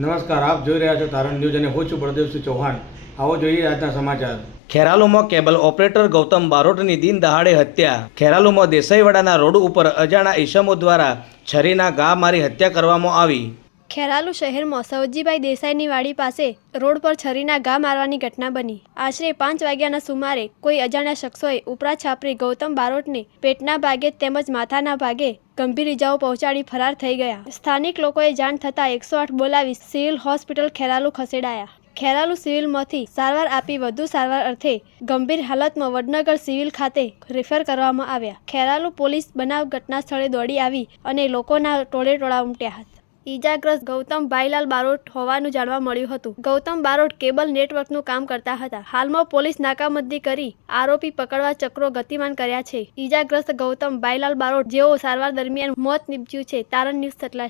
નમસ્કાર, આપ જોઈ રહ્યા છો તારણ ન્યૂઝ અને હું છું બળદેવસિંહ ચૌહાણ. આવો જોઈએ આજના સમાચાર. ખેરાલુમાં કેબલ ઓપરેટર ગૌતમ બારોટની દિન દહાડે હત્યા. ખેરાલુમાં દેસાઈવાડાના રોડ ઉપર અજાણા ઈસમો દ્વારા છરીના ઘા મારી હત્યા કરવામાં આવી. ખેરાલુ શહેરમાં સવજીભાઈ દેસાઈની વાડી પાસે રોડ પર છરીના ઘા મારવાની ઘટના બની. આશરે પાંચ વાગ્યાના સુમારે કોઈ અજાણ્યા શખ્સોએ ઉપરા છાપરી ગૌતમ બારોટને પેટના ભાગે તેમજ માથાના ભાગે ગંભીર ઇજાઓ પહોંચાડી ફરાર થઈ ગયા. સ્થાનિક લોકોએ જાણ થતાં એકસો આઠ બોલાવી સિવિલ હોસ્પિટલ ખેરાલુ ખસેડાયા. ખેરાલુ સિવિલમાંથી સારવાર આપી વધુ સારવાર અર્થે ગંભીર હાલતમાં વડનગર સિવિલ ખાતે રેફર કરવામાં આવ્યા. ખેરાલુ પોલીસ બનાવ ઘટના સ્થળે દોડી આવી અને લોકોના ટોળે ટોળા ઉમટ્યા હતા. ઈજાગ્રસ્ત ગૌતમ ભાઈલાલ બારોટ હોવાનું જાણવા મળ્યું હતું. ગૌતમ બારોટ કેબલ નેટવર્કનું કામ કરતા હતા. હાલમાં પોલીસ નાકાબંધી કરી આરોપી પકડવા ચક્રો ગતિમાન કર્યા છે. ઈજાગ્રસ્ત ગૌતમ ભાઈલાલ બારોટ જેઓ સારવાર દરમિયાન મોત નીપજ્યું છે. તારણ ન્યૂઝ સતલા